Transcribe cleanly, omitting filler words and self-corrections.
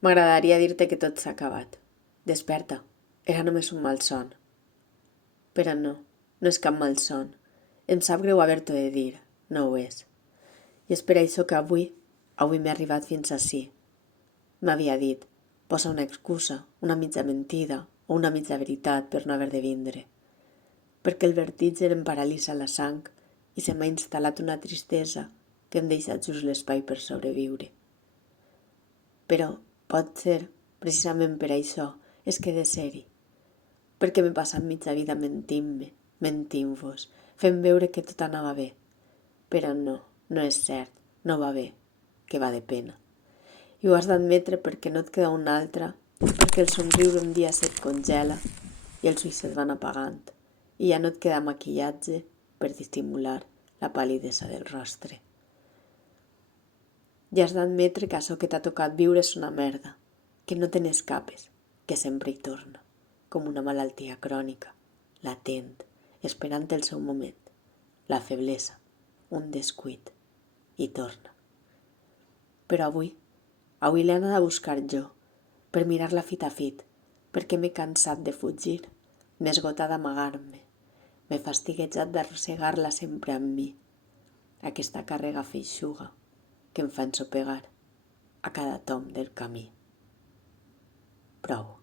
M'agradaria dir-te que tot s'ha acabat. Desperta, era només un malson. Però no, no és cap malson. Em sap greu haver-t'ho de dir, no ho és. I és per això que avui m'he arribat fins ací. M'havia dit, posa una excusa, una mitja mentida o una mitja veritat per no haver de vindre. Perquè el vertigen em paralitza la sang i se m'ha instal·lat una tristesa que em deixa just l'espai per sobreviure. Però, pot ser, precisament per això, és que he de ser-hi. Perquè m'he passat mitja vida mentint-me, mentint-vos, fent veure que tot anava bé. Però no, no és cert, no va bé, que va de pena. I ho has d'admetre perquè no et queda una altra, perquè el somriure un dia se't congela i els ulls se't van apagant i ja no et queda maquillatge per dissimular la pal·lidesa del rostre. I has d'admetre que això que t'ha tocat viure és una merda, que no te n'escapes, que sempre hi torna, com una malaltia crònica, latent, esperant el seu moment, la feblesa, un descuit, i torna. Però avui l'he anat a buscar jo, per mirar-la fit a fit, perquè m'he cansat de fugir, m'he esgotat d'amagar-me, m'he fastiguejat d'arrossegar-la sempre amb mi, aquesta càrrega feixuga que em fa ensopegar a cada tomb del camí. Prou.